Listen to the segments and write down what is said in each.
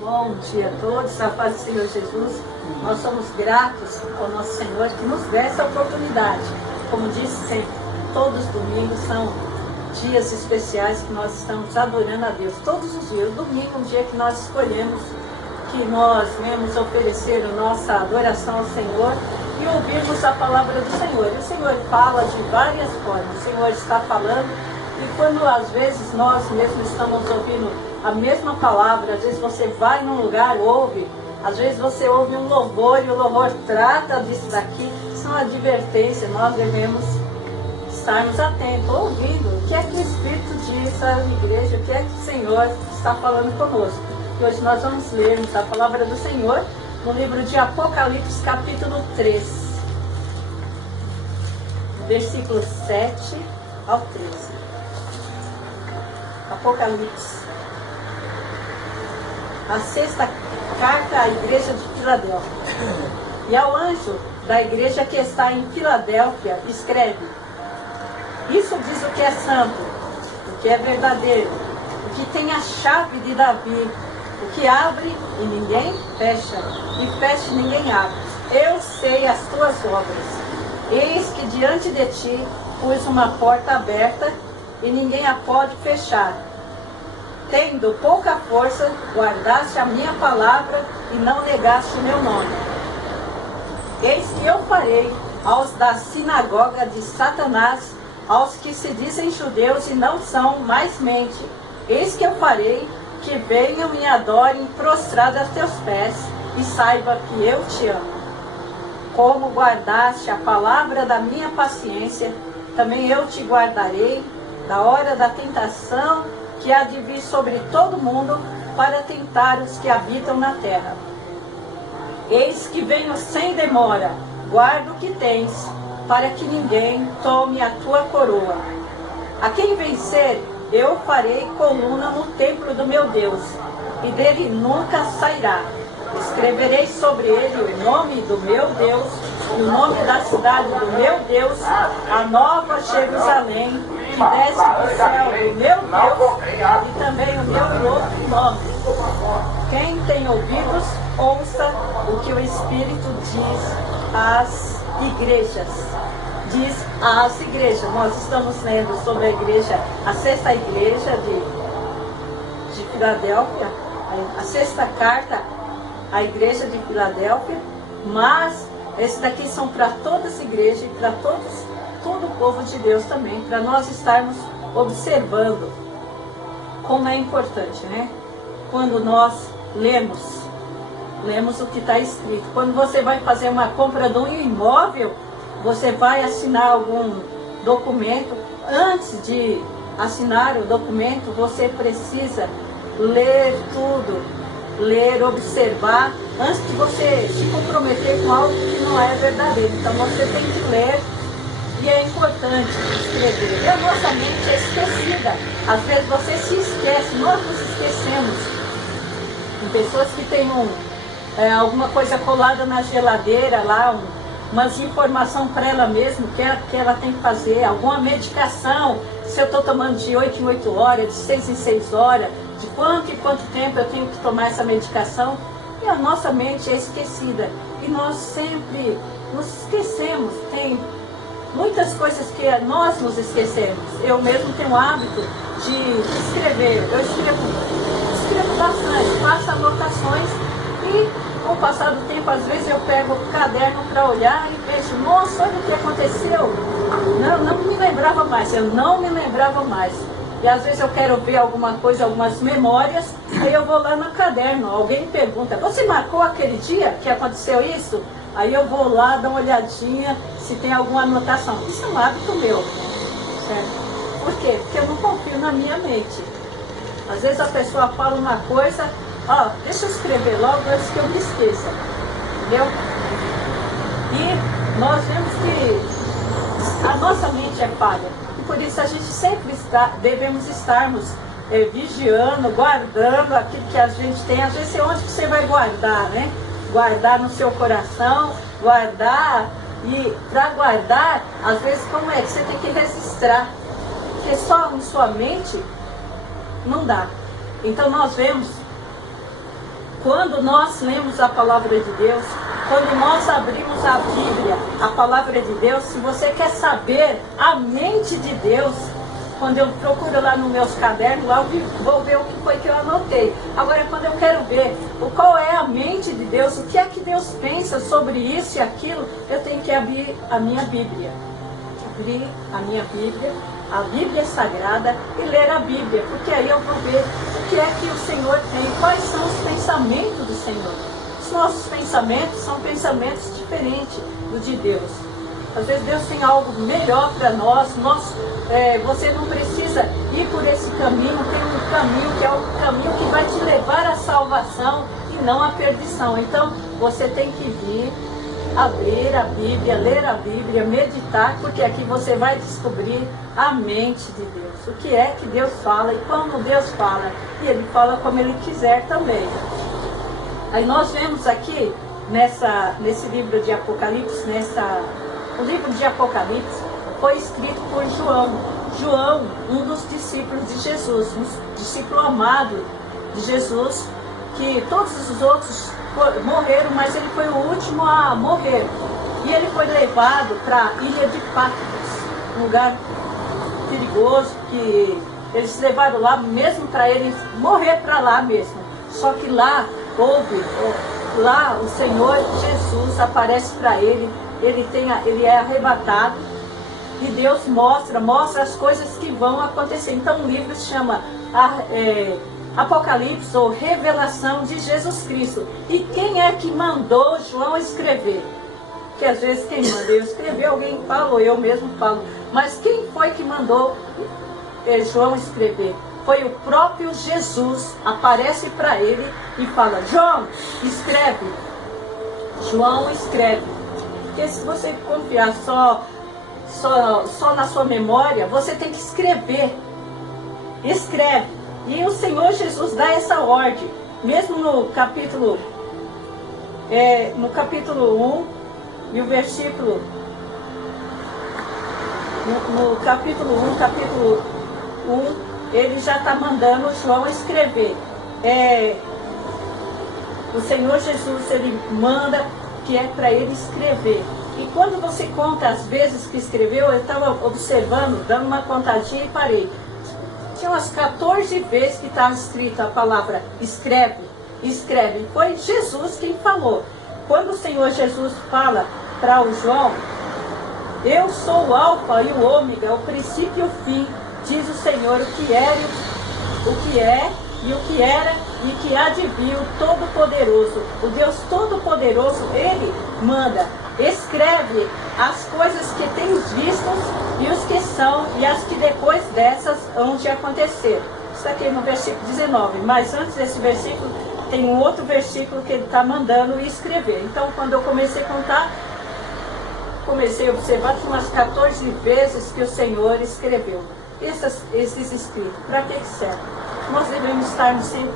Bom dia a todos, a paz do Senhor Jesus. Nós somos gratos ao nosso Senhor que nos dá essa oportunidade. Como disse sempre, todos os domingos são dias especiais que nós estamos adorando a Deus. Todos os dias. O domingo é um dia que nós escolhemos, que nós vamos oferecer a nossa adoração ao Senhor e ouvirmos a palavra do Senhor. E o Senhor fala de várias formas. O Senhor está falando e quando às vezes nós mesmos estamos ouvindo a mesma palavra, às vezes você vai num lugar, ouve, às vezes você ouve um louvor e o louvor trata disso daqui, são advertências, nós devemos estarmos atentos, ouvindo o que é que o Espírito diz à igreja, o que é que o Senhor está falando conosco. E hoje nós vamos lermos a palavra do Senhor no livro de Apocalipse, capítulo 3, versículos 7 ao 13. Apocalipse. A sexta carta à igreja de Filadélfia. E ao anjo da igreja que está em Filadélfia, escreve: isso diz o que é santo, o que é verdadeiro, o que tem a chave de Davi, o que abre e ninguém fecha, e fecha e ninguém abre. Eu sei as tuas obras. Eis que diante de ti pus uma porta aberta e ninguém a pode fechar. Tendo pouca força, guardaste a minha palavra e não negaste o meu nome. Eis que eu farei aos da sinagoga de Satanás, aos que se dizem judeus e não são, mais mente. Eis que eu farei que venham e adorem prostrados a teus pés, e saiba que eu te amo. Como guardaste a palavra da minha paciência, também eu te guardarei da hora da tentação que há de vir sobre todo mundo para tentar os que habitam na terra. Eis que venho sem demora, guarda o que tens, para que ninguém tome a tua coroa. A quem vencer, eu farei coluna no templo do meu Deus, e dele nunca sairá. Escreverei sobre ele o nome do meu Deus, e o nome da cidade do meu Deus, a nova Jerusalém, que desce do céu do meu Deus, e também o meu novo nome. Quem tem ouvidos, ouça o que o Espírito diz às igrejas. Diz às igrejas. Nós estamos lendo sobre a igreja, a sexta igreja de Filadélfia, a sexta carta à igreja de Filadélfia, mas esses daqui são para todas as igrejas e para todo o povo de Deus também, para nós estarmos observando como é importante, né? Quando nós lemos o que está escrito. Quando você vai fazer uma compra de um imóvel, você vai assinar algum documento. Antes de assinar o documento, você precisa ler tudo, observar, antes de você se comprometer com algo que não é verdadeiro. Então você tem que ler. E é importante escrever. E a nossa mente é esquecida. Às vezes você se esquece, nós nos esquecemos. Tem pessoas que têm alguma coisa colada na geladeira lá, umas informações para ela mesma, que ela tem que fazer, alguma medicação, se eu estou tomando de 8 em 8 horas, de 6 em 6 horas, de quanto em quanto tempo eu tenho que tomar essa medicação. E a nossa mente é esquecida. E nós sempre nos esquecemos. Tem muitas coisas que nós nos esquecemos. Eu mesmo tenho o hábito de escrever. Eu escrevo bastante, faço anotações e com o passar do tempo, às vezes eu pego o caderno para olhar e vejo, nossa, olha o que aconteceu. Não me lembrava mais, eu não me lembrava mais. E às vezes eu quero ver alguma coisa, algumas memórias, aí eu vou lá no caderno, alguém pergunta, você marcou aquele dia que aconteceu isso? Aí eu vou lá, dar uma olhadinha, se tem alguma anotação. Isso é um hábito meu, certo? Por quê? Porque eu não confio na minha mente. Às vezes a pessoa fala uma coisa, deixa eu escrever logo antes que eu me esqueça. Entendeu? E nós vemos que a nossa mente é falha. E por isso a gente sempre devemos estarmos vigiando, guardando aquilo que a gente tem. Às vezes é onde que você vai guardar, né? Guardar no seu coração, guardar, e para guardar, às vezes como é que você tem que registrar, porque só em sua mente não dá. Então nós vemos quando nós lemos a palavra de Deus, quando nós abrimos a Bíblia, a palavra de Deus, se você quer saber a mente de Deus, quando eu procuro lá nos meus cadernos, lá eu vou ver o que foi que eu anotei. Agora, quando eu quero ver qual é a mente de Deus, o que é que Deus pensa sobre isso e aquilo, eu tenho que abrir a minha Bíblia. Abrir a minha Bíblia, a Bíblia Sagrada, e ler a Bíblia, porque aí eu vou ver o que é que o Senhor tem, quais são os pensamentos do Senhor. Os nossos pensamentos são pensamentos diferentes do de Deus. Às vezes Deus tem algo melhor para nós. Você não precisa ir por esse caminho, tem um caminho que é o caminho que vai te levar à salvação e não à perdição. Então você tem que vir, abrir a Bíblia, ler a Bíblia, meditar, porque aqui você vai descobrir a mente de Deus. O que é que Deus fala e quando Deus fala. E Ele fala como Ele quiser também. Aí nós vemos aqui, nesse livro de Apocalipse, o livro de Apocalipse foi escrito por João. João, um dos discípulos de Jesus, um discípulo amado de Jesus, que todos os outros morreram, mas ele foi o último a morrer. E ele foi levado para a ilha de Patmos, um lugar perigoso, que eles levaram lá mesmo para ele morrer para lá mesmo. Só que lá o Senhor Jesus aparece para ele, ele é arrebatado e Deus mostra as coisas que vão acontecer. Então o livro se chama Apocalipse, ou Revelação de Jesus Cristo. E quem é que mandou João escrever? Porque às vezes quem manda eu escrever, alguém fala, ou eu mesmo falo. Mas quem foi que mandou João escrever? Foi o próprio Jesus. Aparece para ele e fala: João, escreve. João escreve. Porque se você confiar só na sua memória, você tem que escrever. Escreve. E o Senhor Jesus dá essa ordem. Mesmo no capítulo 1 e o versículo... No capítulo 1, ele já está mandando João escrever. O Senhor Jesus, ele manda que é para ele escrever. E quando você conta as vezes que escreveu, eu estava observando, dando uma contadinha e parei. Tinha umas 14 vezes que estava escrita a palavra escreve, escreve. Foi Jesus quem falou. Quando o Senhor Jesus fala para o João: eu sou o alfa e o ômega, o princípio e o fim, diz o Senhor, o que é e o que era e que há de vir, o Todo-Poderoso. O Deus Todo-Poderoso, Ele manda: escreve as coisas que tens vistos e os que são e as que depois dessas hão de acontecer. Isso aqui no versículo 19. Mas antes desse versículo tem um outro versículo que ele está mandando escrever. Então quando eu comecei a contar, comecei a observar que umas 14 vezes que o Senhor escreveu esses escritos. Para que serve? Nós devemos estar sempre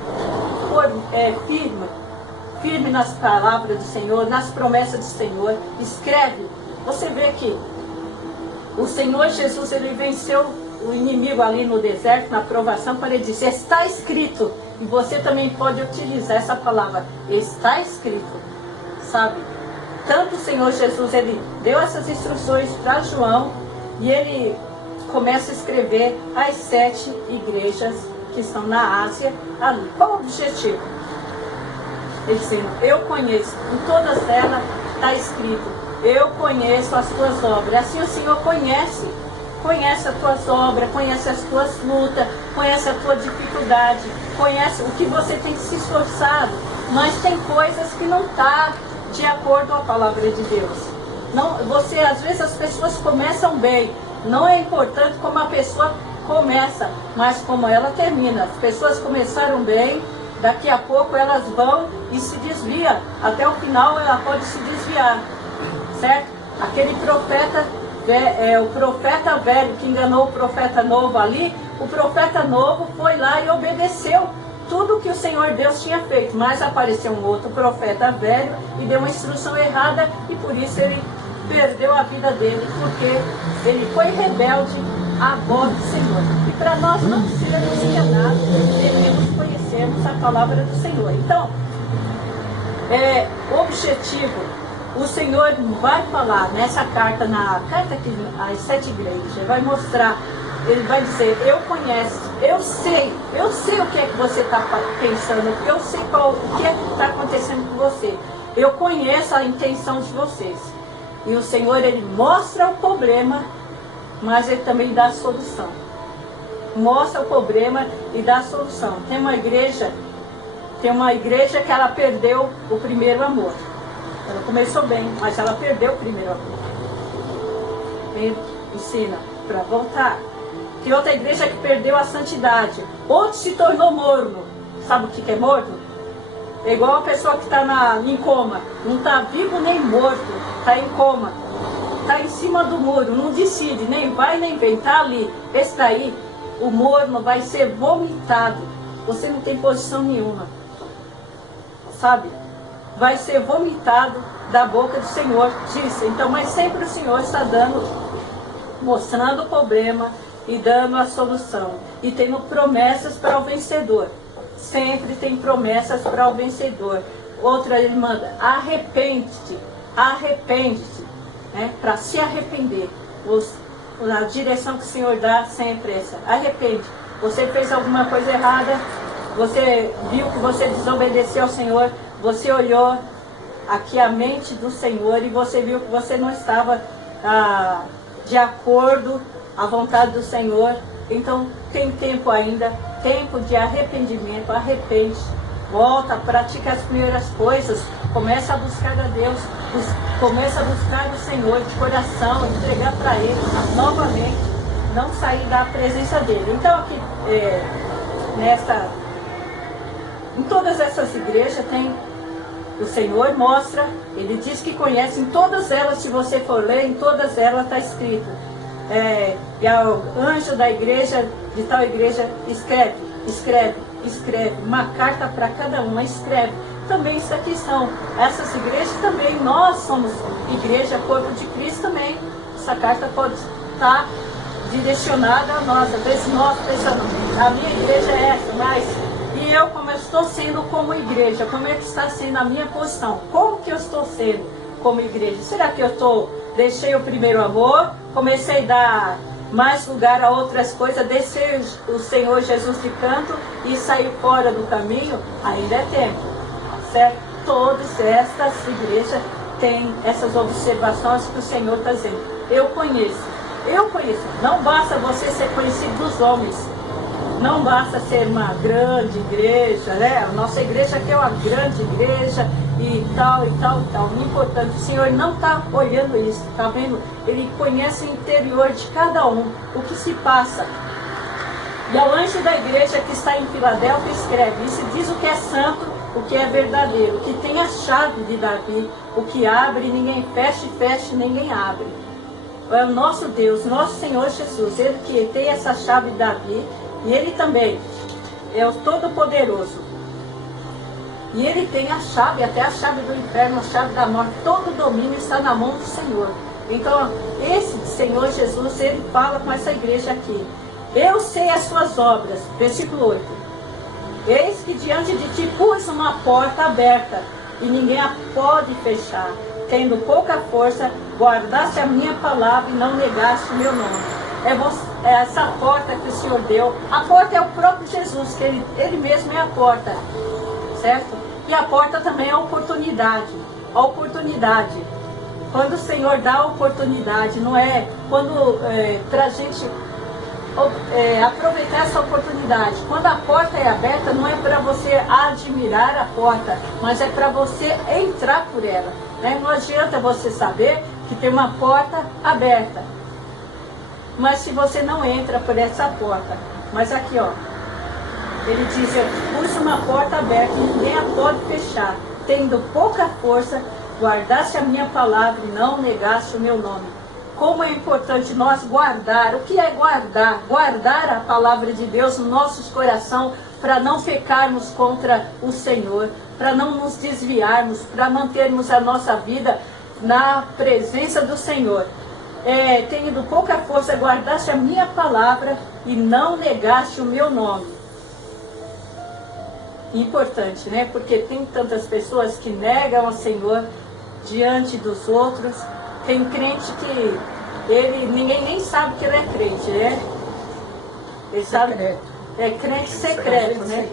firme nas palavras do Senhor, nas promessas do Senhor. Escreve. Você vê que o Senhor Jesus, ele venceu o inimigo ali no deserto, na provação, para ele dizer: está escrito. E você também pode utilizar essa palavra, está escrito, sabe? Tanto o Senhor Jesus, ele deu essas instruções para João, e ele começa a escrever as 7 igrejas que estão na Ásia ali. Qual o objetivo? Ele dizendo: eu conheço, em todas elas está escrito: eu conheço as tuas obras. Assim o Senhor conhece as tuas obras, conhece as tuas lutas, conhece a tua dificuldade, conhece o que você tem se esforçado, mas tem coisas que não estão de acordo com a palavra de Deus. Não, às vezes as pessoas começam bem. Não é importante como a pessoa começa, mas como ela termina. As pessoas começaram bem, daqui a pouco elas vão e se desviam. Até o final ela pode se desviar, certo? Aquele profeta, o profeta velho que enganou o profeta novo ali, o profeta novo foi lá e obedeceu tudo que o Senhor Deus tinha feito. Mas apareceu um outro profeta velho e deu uma instrução errada, e por isso ele perdeu a vida dele, porque ele foi rebelde à voz do Senhor. E para nós não sermos enganados, devemos conhecermos a palavra do Senhor. Então, objetivo. O Senhor vai falar nessa carta, na carta que as 7 igrejas, vai mostrar, ele vai dizer, eu conheço, eu sei o que é que você está pensando, eu sei o que é que está acontecendo com você, eu conheço a intenção de vocês. E o Senhor, ele mostra o problema, mas ele também dá a solução. Mostra o problema e dá a solução. Tem uma igreja que ela perdeu o primeiro amor. Ela começou bem, mas ela perdeu o primeiro amor. Ele ensina para voltar. Tem outra igreja que perdeu a santidade. Outro se tornou morno. Sabe o que é morno? É igual a pessoa que está em coma. Não está vivo nem morto. Está em coma. Está em cima do muro. Não decide, nem vai nem vem. Está ali. Esse daí, o morno vai ser vomitado. Você não tem posição nenhuma. Sabe? Vai ser vomitado da boca do Senhor, disse. Então, mas sempre o Senhor está mostrando o problema e dando a solução. E tendo promessas para o vencedor. Sempre tem promessas para o vencedor. Outra, ele manda, arrepende-te, né? Para se arrepender. A direção que o Senhor dá sempre é essa. Arrepende. Você fez alguma coisa errada, você viu que você desobedeceu ao Senhor, você olhou aqui a mente do Senhor e você viu que você não estava de acordo à vontade do Senhor. Então tem tempo ainda, tempo de arrependimento. Arrepende, volta, pratica as primeiras coisas, começa a buscar a Deus, começa a buscar o Senhor de coração, entregar para Ele novamente, não sair da presença dEle. Então aqui, em todas essas igrejas tem, o Senhor mostra, Ele diz que conhece, em todas elas, se você for ler, em todas elas está escrito, e o anjo da igreja, de tal igreja, escreve uma carta para cada uma, escreve. Também isso aqui são, essas igrejas também, nós somos igreja, corpo de Cristo também. Essa carta pode estar direcionada a nós. Às vezes nós pensamos, a minha igreja é essa, mas e eu como eu estou sendo como igreja, como é que está sendo a minha posição? Como que eu estou sendo como igreja? Será que eu deixei o primeiro amor, comecei a dar mais lugar a outras coisas, descer o Senhor Jesus de canto e sair fora do caminho? Ainda é tempo, certo? Todas estas igrejas têm essas observações que o Senhor está dizendo. Eu conheço. Não basta você ser conhecido dos homens. Não basta ser uma grande igreja, né? A nossa igreja aqui é uma grande igreja e tal. Não importante. O Senhor não está olhando isso, está vendo? Ele conhece o interior de cada um, o que se passa. E ao anjo da igreja que está em Filadélfia escreve, isso diz o que é santo, o que é verdadeiro, o que tem a chave de Davi, o que abre, ninguém fecha, e fecha, ninguém abre. É o nosso Deus, nosso Senhor Jesus, Ele que tem essa chave de Davi, e Ele também é o Todo-Poderoso. E Ele tem a chave, até a chave do inferno, a chave da morte, todo o domínio está na mão do Senhor. Então, esse Senhor Jesus, Ele fala com essa igreja aqui. Eu sei as suas obras, versículo 8. Eis que diante de ti pus uma porta aberta, e ninguém a pode fechar. Tendo pouca força, guardaste a minha palavra e não negaste o meu nome. É essa porta que o Senhor deu. A porta é o próprio Jesus, que ele mesmo é a porta, certo? E a porta também é a oportunidade. A oportunidade. Quando o Senhor dá a oportunidade, não é quando para a gente aproveitar essa oportunidade. Quando a porta é aberta, não é para você admirar a porta, mas é para você entrar por ela. Né? Não adianta você saber que tem uma porta aberta, mas se você não entra por essa porta. Mas aqui, ó, ele diz, eu pus uma porta aberta e ninguém a pode fechar. Tendo pouca força, guardaste a minha palavra e não negaste o meu nome. Como é importante nós guardar. O que é guardar? Guardar a palavra de Deus no nosso coração, para não pecarmos contra o Senhor, para não nos desviarmos, para mantermos a nossa vida na presença do Senhor. Tendo pouca força, guardaste a minha palavra e não negaste o meu nome. importante, né? Porque tem tantas pessoas que negam ao Senhor diante dos outros. Tem crente que ninguém nem sabe que ele é crente, né? Ele sabe, é crente secreto, né?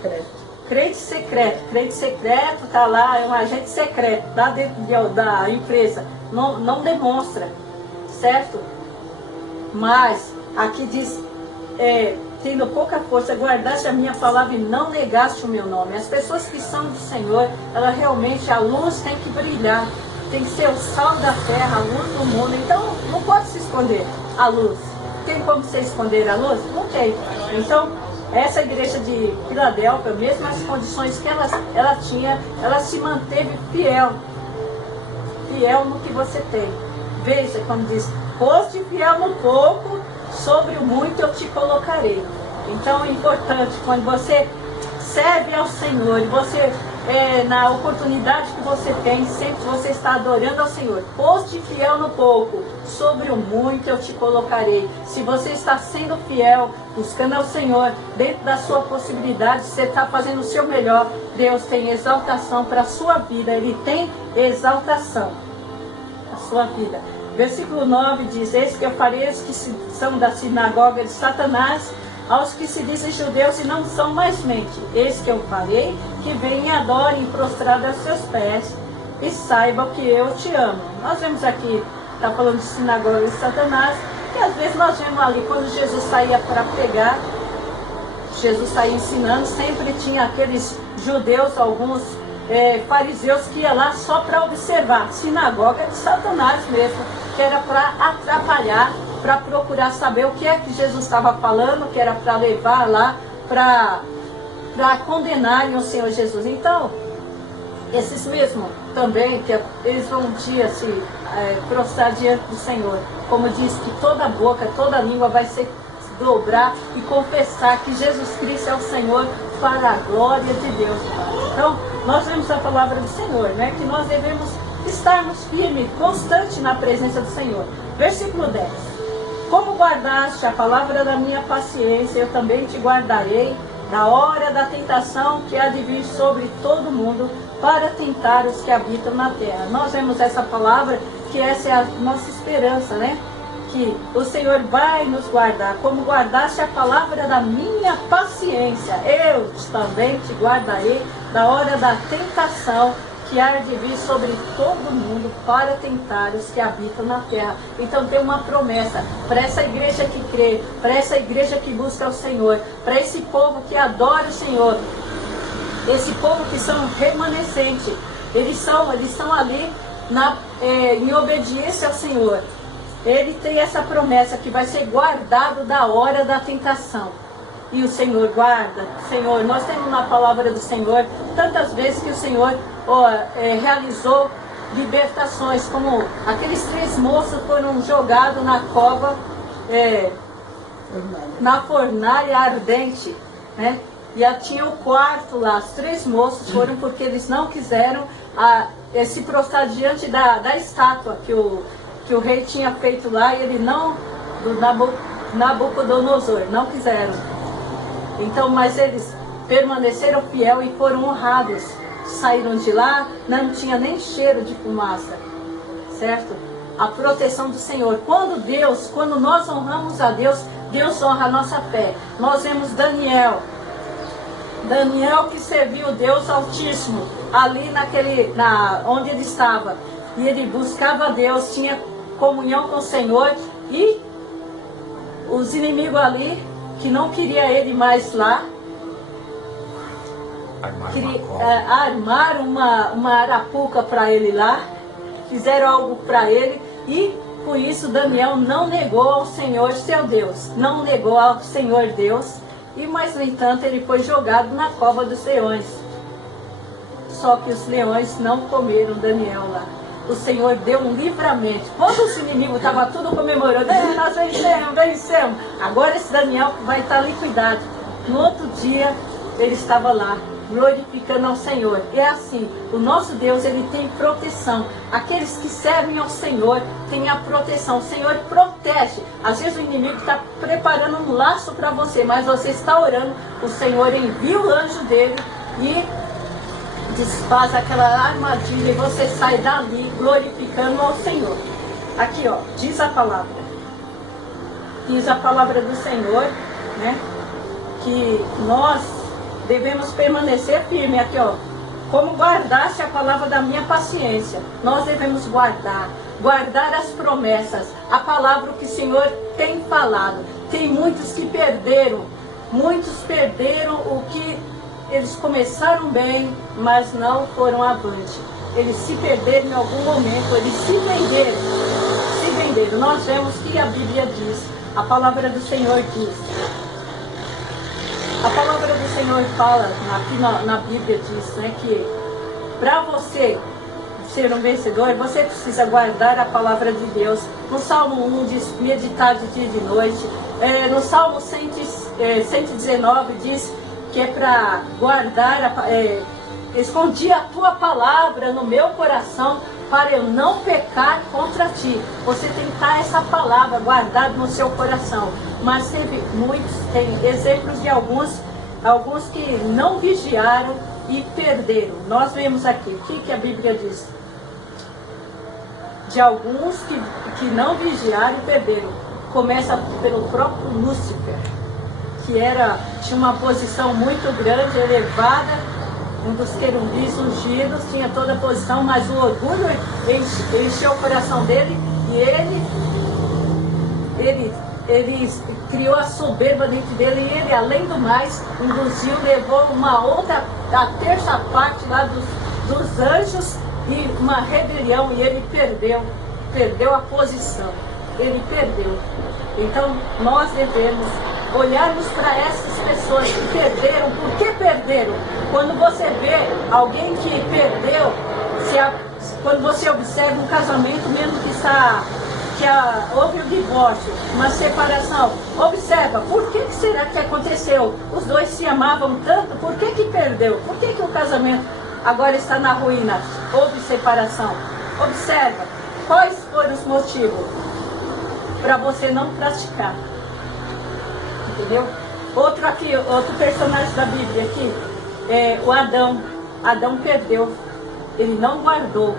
Crente secreto tá lá, é um agente secreto, tá dentro da empresa, não demonstra, certo? Mas aqui diz, tendo pouca força, guardaste a minha palavra e não negaste o meu nome. As pessoas que são do Senhor, ela realmente, a luz tem que brilhar, tem que ser o sal da terra, a luz do mundo. Então não pode se esconder a luz. Tem como você esconder a luz? Não tem. Então essa igreja de Filadélfia, mesmo as condições que ela tinha, ela se manteve fiel no que você tem. Veja como diz, foste fiel no pouco, sobre o muito eu te colocarei. Então é importante, quando você serve ao Senhor, e você, na oportunidade que você tem, sempre você está adorando ao Senhor, foste fiel no pouco, sobre o muito eu te colocarei. Se você está sendo fiel, buscando ao Senhor, dentro da sua possibilidade, você está fazendo o seu melhor, Deus tem exaltação para a sua vida, Ele tem exaltação na sua vida. Versículo 9 diz, eis que eu farei os que são da sinagoga de Satanás, aos que se dizem judeus e não são mais mente. Eis que eu farei que venham e adorem prostrados aos seus pés e saibam que eu te amo. Nós vemos aqui, está falando de sinagoga de Satanás, e às vezes nós vemos ali, quando Jesus saía para pregar, Jesus saía ensinando, sempre tinha aqueles judeus, alguns fariseus que iam lá só para observar, sinagoga de Satanás mesmo, que era para atrapalhar, para procurar saber o que é que Jesus estava falando, que era para levar lá, para condenarem o Senhor Jesus. Então, esses mesmos também, que eles vão um dia se prostrar diante do Senhor, como diz que toda boca, toda língua vai se dobrar e confessar que Jesus Cristo é o Senhor, para a glória de Deus. Então, nós vemos a palavra do Senhor, né? Que nós devemos estarmos firmes, constantes na presença do Senhor. Versículo 10. Como guardaste a palavra da minha paciência, eu também te guardarei na hora da tentação que há de vir sobre todo mundo, para tentar os que habitam na terra. Nós vemos essa palavra, que essa é a nossa esperança, né? Que o Senhor vai nos guardar, como guardaste a palavra da minha paciência, eu também te guardarei na hora da tentação que há de vir sobre todo mundo, para tentar os que habitam na terra. Então tem uma promessa para essa igreja que crê, para essa igreja que busca o Senhor, para esse povo que adora o Senhor, esse povo que são remanescentes, eles são ali em obediência ao Senhor. Ele tem essa promessa que vai ser guardado da hora da tentação. E o Senhor guarda. Senhor, nós temos na palavra do Senhor tantas vezes que o Senhor realizou libertações, como aqueles 3 moços foram jogados na cova, na fornalha ardente, né? E tinha o quarto lá, os 3 moços foram porque eles não quiseram se prostrar diante da estátua que o rei tinha feito lá, e ele não, do Nabucodonosor, não quiseram. Então, mas eles permaneceram fiel e foram honrados. Saíram de lá, não tinha nem cheiro de fumaça, certo? A proteção do Senhor. Quando nós honramos a Deus, Deus honra a nossa fé. Nós vemos Daniel que serviu o Deus Altíssimo, ali onde ele estava. E ele buscava a Deus, tinha comunhão com o Senhor, e os inimigos ali, que não queria ele mais lá, armaram uma arapuca para ele lá, fizeram algo para ele, e por isso Daniel não negou ao Senhor seu Deus, não negou ao Senhor Deus, e mais no entanto ele foi jogado na cova dos leões. Só que os leões não comeram Daniel lá. O Senhor deu um livramento. Quando os inimigos estavam tudo comemorando, nós vencemos. Agora esse Daniel vai estar liquidado. No outro dia, ele estava lá, glorificando ao Senhor. É assim, o nosso Deus, ele tem proteção. Aqueles que servem ao Senhor têm a proteção. O Senhor protege. Às vezes o inimigo está preparando um laço para você, mas você está orando, o Senhor envia o anjo dele e desfaz aquela armadilha e você sai dali glorificando ao Senhor. Aqui, ó, diz a palavra do Senhor, né, que nós devemos permanecer firme. Aqui, ó, como guardasse a palavra da minha paciência. Nós devemos guardar as promessas, a palavra que o Senhor tem falado. Tem muitos que perderam o que eles começaram bem, mas não foram avante. Eles se perderam em algum momento, eles se venderam. Nós vemos que a Bíblia diz, a palavra do Senhor diz. A palavra do Senhor fala, aqui na Bíblia diz, né, que para você ser um vencedor, você precisa guardar a palavra de Deus. No Salmo 1 diz, meditar de dia e de noite. No Salmo 119 diz que é para guardar, escondi a tua palavra no meu coração para eu não pecar contra ti. Você tem que estar essa palavra guardada no seu coração. Mas tem exemplos de alguns que não vigiaram e perderam. Nós vemos aqui, o que a Bíblia diz? De alguns que não vigiaram e perderam. Começa pelo próprio Lúcifer, que tinha uma posição muito grande, elevada, um dos querubins ungidos, tinha toda a posição, mas o orgulho encheu o coração dele e ele criou a soberba dentro dele e ele, além do mais, induziu, levou a terça parte lá dos anjos e uma rebelião, e ele perdeu a posição. Ele perdeu. Então, nós devemos olharmos para essas pessoas que perderam. Por que perderam? Quando você vê alguém que perdeu, quando você observa um casamento, mesmo que houve um divórcio, uma separação, observa, por que será que aconteceu? Os dois se amavam tanto, por que perdeu? Por que o casamento agora está na ruína? Houve separação. Observa, quais foram os motivos? Para você não praticar. Entendeu? Outro personagem da Bíblia aqui, o Adão. Adão perdeu. Ele não guardou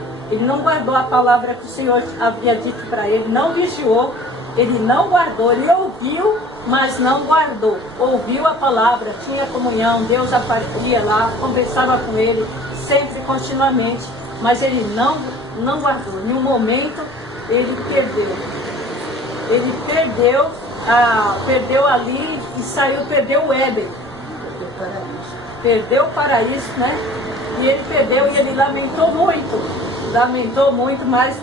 a palavra que o Senhor havia dito para ele, não vigiou, ele não guardou, ele ouviu, mas não guardou. Ouviu a palavra, tinha comunhão, Deus aparecia lá, conversava com ele, sempre, continuamente, mas ele não guardou. Em um momento, ele perdeu. Ele perdeu ali e perdeu o Éden. Perdeu o paraíso, né? E ele perdeu e ele lamentou muito, mas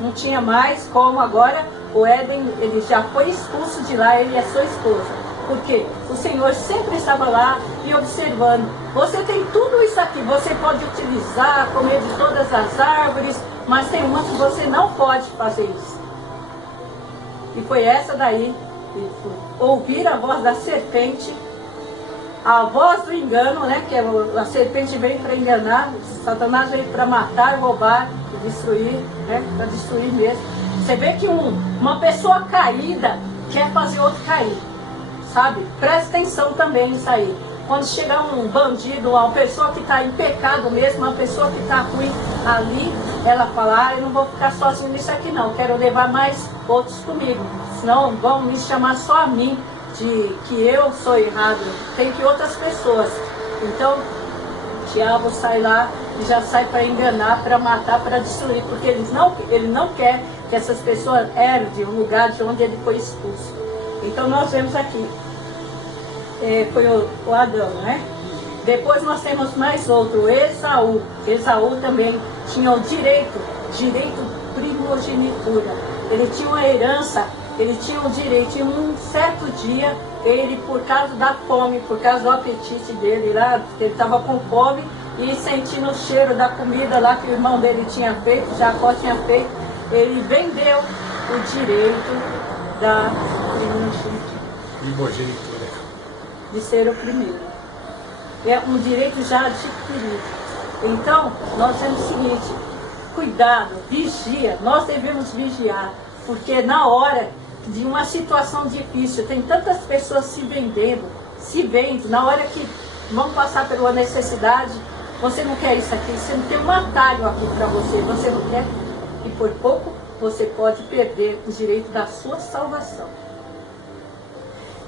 não tinha mais como agora. O Éden, ele já foi expulso de lá, ele e a sua esposa. Por quê? O Senhor sempre estava lá e observando. Você tem tudo isso aqui, você pode utilizar, comer de todas as árvores, mas tem uma que você não pode fazer isso. E foi essa daí, ouvir a voz da serpente, a voz do engano, né? Que a serpente veio para enganar, Satanás veio para matar, roubar, destruir, né? Para destruir mesmo. Você vê que uma pessoa caída quer fazer outro cair, sabe? Presta atenção também nisso aí. Quando chegar um bandido, uma pessoa que está em pecado mesmo, uma pessoa que está ruim ali, ela fala, eu não vou ficar sozinho nisso aqui não, quero levar mais outros comigo, senão vão me chamar só a mim, de que eu sou errado, tem que outras pessoas. Então, o diabo sai lá e já sai para enganar, para matar, para destruir, porque ele não quer que essas pessoas herdem o lugar de onde ele foi expulso. Então nós vemos aqui, foi o Adão, né? Depois nós temos mais outro, Esaú. Esaú também tinha o direito primogenitura. Ele tinha uma herança, ele tinha um direito. E um certo dia, ele, por causa da fome, por causa do apetite dele lá, ele estava com fome e sentindo o cheiro da comida lá que o irmão dele tinha feito, Jacó tinha feito, ele vendeu o direito da primogenitura. De ser o primeiro. É um direito já adquirido. Então, nós temos o seguinte, cuidado, vigia, nós devemos vigiar, porque na hora de uma situação difícil, tem tantas pessoas se vendendo, na hora que vão passar por uma necessidade. Você não quer isso aqui, você não tem um atalho aqui para você, você não quer, e por pouco você pode perder o direito da sua salvação.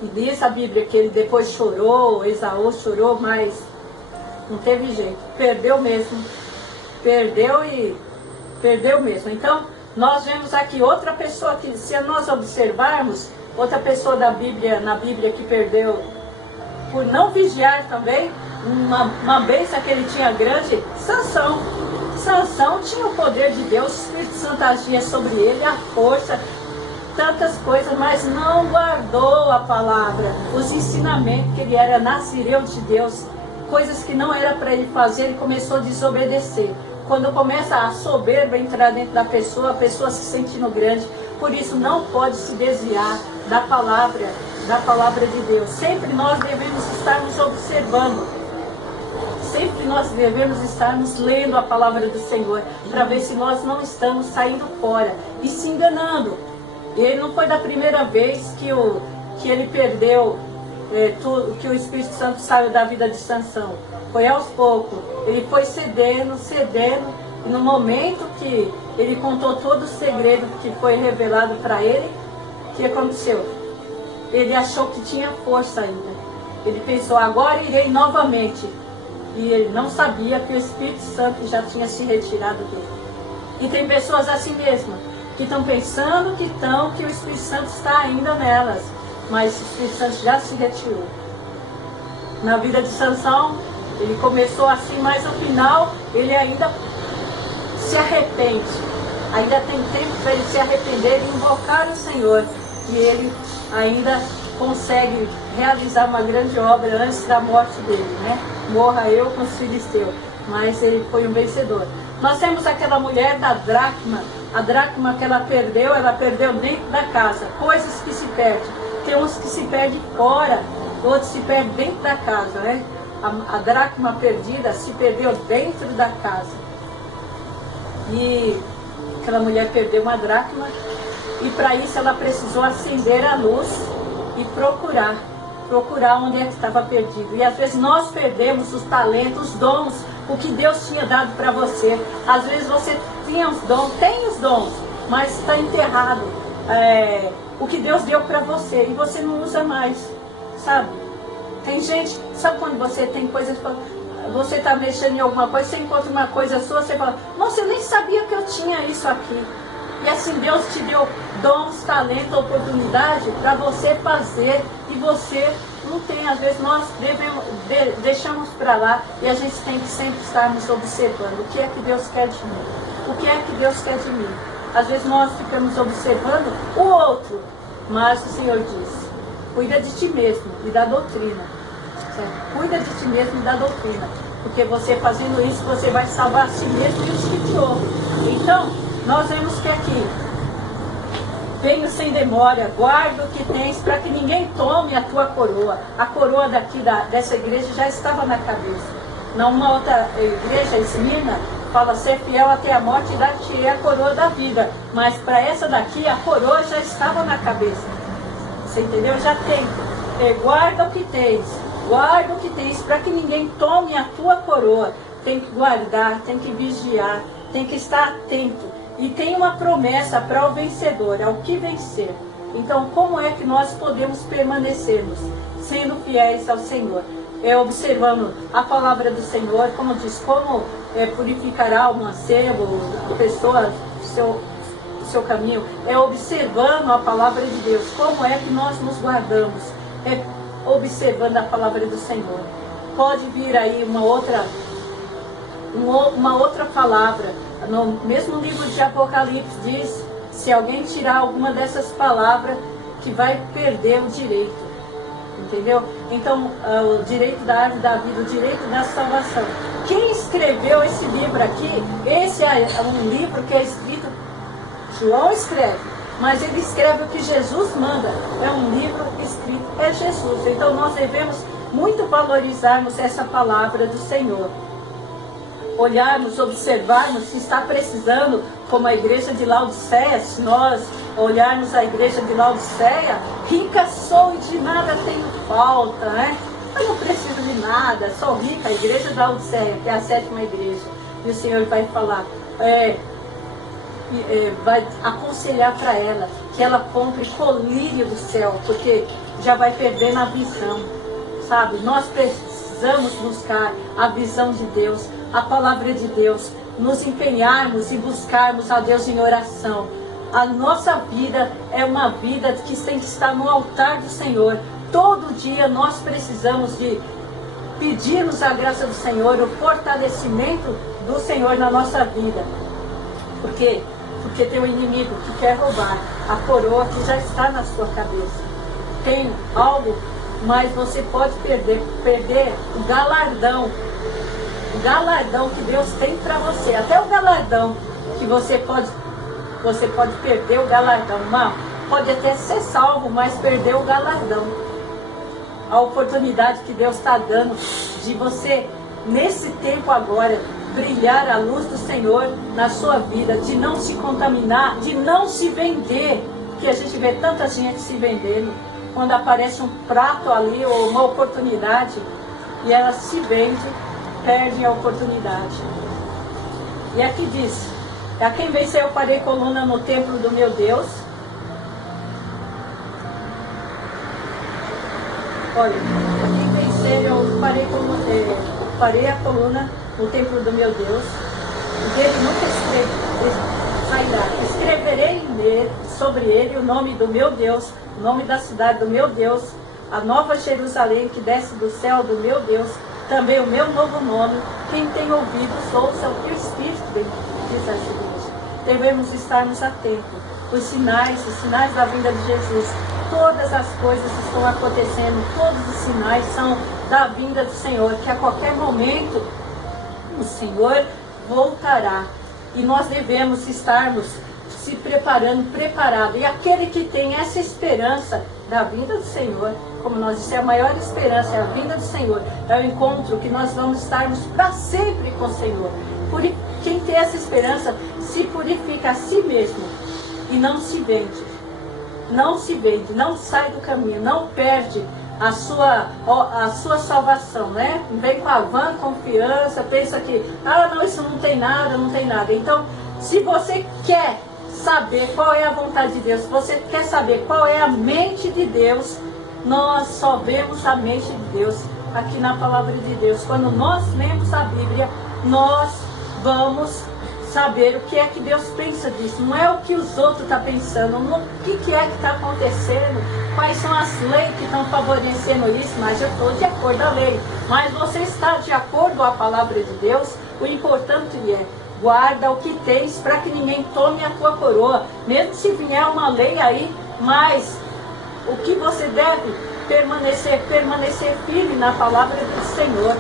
E diz a Bíblia que ele depois chorou, Esaú chorou, mas não teve jeito, perdeu mesmo, perdeu mesmo. Então, nós vemos aqui outra pessoa que, se nós observarmos, outra pessoa da Bíblia, na Bíblia que perdeu por não vigiar também, uma bênção que ele tinha grande, Sansão. Sansão tinha o poder de Deus, o Espírito Santo agia sobre ele, a força, tantas coisas, mas não guardou a palavra, os ensinamentos, que ele era nazireu de Deus, coisas que não era para ele fazer, ele começou a desobedecer. Quando começa a soberba entrar dentro da pessoa, a pessoa se sentindo grande, por isso não pode se desviar da palavra de Deus. Sempre nós devemos estarmos observando, sempre nós devemos estarmos lendo a palavra do Senhor, para ver se nós não estamos saindo fora e se enganando. Ele não foi da primeira vez que ele perdeu, que o Espírito Santo saiu da vida de Sansão. Foi aos poucos, ele foi cedendo, e no momento que ele contou todo o segredo que foi revelado para ele, o que aconteceu? Ele achou que tinha força ainda. Ele pensou, agora irei novamente. E ele não sabia que o Espírito Santo já tinha se retirado dele. E tem pessoas assim mesmo, que estão pensando que o Espírito Santo está ainda nelas, mas o Espírito Santo já se retirou. Na vida de Sansão, ele começou assim, mas no final ele ainda se arrepende. Ainda tem tempo para ele se arrepender e invocar o Senhor, que ele ainda consegue realizar uma grande obra antes da morte dele, né? Morra eu com os filisteus, mas ele foi um vencedor. Nós temos aquela mulher da dracma, a dracma que ela perdeu dentro da casa, coisas que se perdem. Tem uns que se perdem fora, outros se perdem dentro da casa, né? A dracma perdida se perdeu dentro da casa. E aquela mulher perdeu uma dracma, e para isso ela precisou acender a luz e procurar onde é que estava perdido. E às vezes nós perdemos os talentos, os dons, o que Deus tinha dado para você. Às vezes você tinha os dons, tem os dons, mas está enterrado. O que Deus deu para você, e você não usa mais, sabe? Tem gente, sabe quando você tem coisas, você está mexendo em alguma coisa, você encontra uma coisa sua, você fala, nossa, eu nem sabia que eu tinha isso aqui. E assim, Deus te deu dons, talento, oportunidade para você fazer, e você não tem. Às vezes nós deixamos para lá, e a gente tem que sempre estarmos observando o que é que Deus quer de mim. O que é que Deus quer de mim? Às vezes nós ficamos observando o outro, mas o Senhor diz, cuida de ti mesmo e da doutrina. Certo? Cuida de ti mesmo e da doutrina. Porque você fazendo isso, você vai salvar a si mesmo e os que te ouvem. Então, nós vemos que aqui, venho sem demora, guarda o que tens para que ninguém tome a tua coroa. A coroa dessa igreja já estava na cabeça. Numa outra igreja, Esmirna, fala ser fiel até a morte e dar-te a coroa da vida. Mas para essa daqui, a coroa já estava na cabeça. Você entendeu? Já tem. Guarda o que tens. Guarda o que tens para que ninguém tome a tua coroa. Tem que guardar, tem que vigiar, tem que estar atento. E tem uma promessa para o vencedor, ao que vencer. Então, como é que nós podemos permanecermos sendo fiéis ao Senhor? Observando a palavra do Senhor, como diz, como purificará o mancebo, a pessoa, o seu caminho. Observando a palavra de Deus. Como é que nós nos guardamos? Observando a palavra do Senhor. Pode vir aí uma outra palavra. No mesmo livro de Apocalipse diz, se alguém tirar alguma dessas palavras, que vai perder o direito. Entendeu? Então, o direito da árvore da vida, o direito da salvação. Quem escreveu esse livro aqui? Esse é um livro que é escrito, João escreve, mas ele escreve o que Jesus manda. É um livro escrito, é Jesus. Então nós devemos muito valorizarmos essa palavra do Senhor. Olharmos, observarmos se está precisando, como a igreja de Laodiceia. Se nós olharmos a igreja de Laodiceia, rica sou e de nada tenho falta, né? eu não preciso de nada, sou rica, a igreja da Laodiceia, que é a 7ª igreja. E o Senhor vai falar, vai aconselhar para ela que ela compre colírio do céu, porque já vai perdendo a visão, sabe? Nós precisamos buscar a visão de Deus, a palavra de Deus, nos empenharmos e buscarmos a Deus em oração. A nossa vida é uma vida que tem que estar no altar do Senhor. Todo dia nós precisamos de pedirmos a graça do Senhor, o fortalecimento do Senhor na nossa vida. Por quê? Porque tem um inimigo que quer roubar a coroa que já está na sua cabeça. Tem algo, mas você pode perder o galardão que Deus tem para você. Até o galardão que você pode perder o galardão. Pode até ser salvo, mas perder o galardão. A oportunidade que Deus está dando de você, nesse tempo agora, brilhar a luz do Senhor na sua vida, de não se contaminar, de não se vender, porque a gente vê tanta gente se vendendo, quando aparece um prato ali ou uma oportunidade e ela se vende, perde a oportunidade. E aqui diz, a quem venceu eu farei coluna no templo do meu Deus. Olha, a quem vencer eu farei a coluna no templo do meu Deus, e dele nunca sairá. Escreverei sobre ele o nome do meu Deus, o nome da cidade do meu Deus, a nova Jerusalém que desce do céu do meu Deus, também o meu novo nome. Quem tem ouvidos, ouça o que o Espírito diz às igrejas. Devemos estarmos atentos. Os sinais da vinda de Jesus. Todas as coisas estão acontecendo, todos os sinais são da vinda do Senhor, que a qualquer momento o Senhor voltará. E nós devemos estarmos se preparados. E aquele que tem essa esperança da vinda do Senhor, como nós dissemos, a maior esperança é a vinda do Senhor, é o encontro que nós vamos estarmos para sempre com o Senhor. Quem tem essa esperança se purifica a si mesmo e não se vende. Não se vende, não sai do caminho, não perde a sua salvação, né? Vem com a vã confiança, pensa que, não, isso não tem nada, não tem nada. Então, se você quer saber qual é a vontade de Deus, se você quer saber qual é a mente de Deus, nós só vemos a mente de Deus aqui na palavra de Deus. Quando nós lemos a Bíblia, nós vamos saber o que é que Deus pensa disso. Não é o que os outros estão pensando, o que é que está acontecendo, quais são as leis que estão favorecendo isso, mas eu estou de acordo com a lei. Mas você está de acordo com a palavra de Deus, o importante é, guarda o que tens para que ninguém tome a tua coroa, mesmo se vier uma lei aí, mas o que você deve permanecer firme na palavra do Senhor.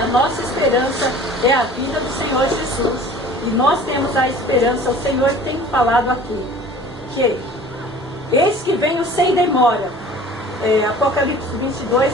A nossa esperança é a vinda do Senhor Jesus. E nós temos a esperança, o Senhor tem falado aqui, que eis que venho sem demora. Apocalipse 22.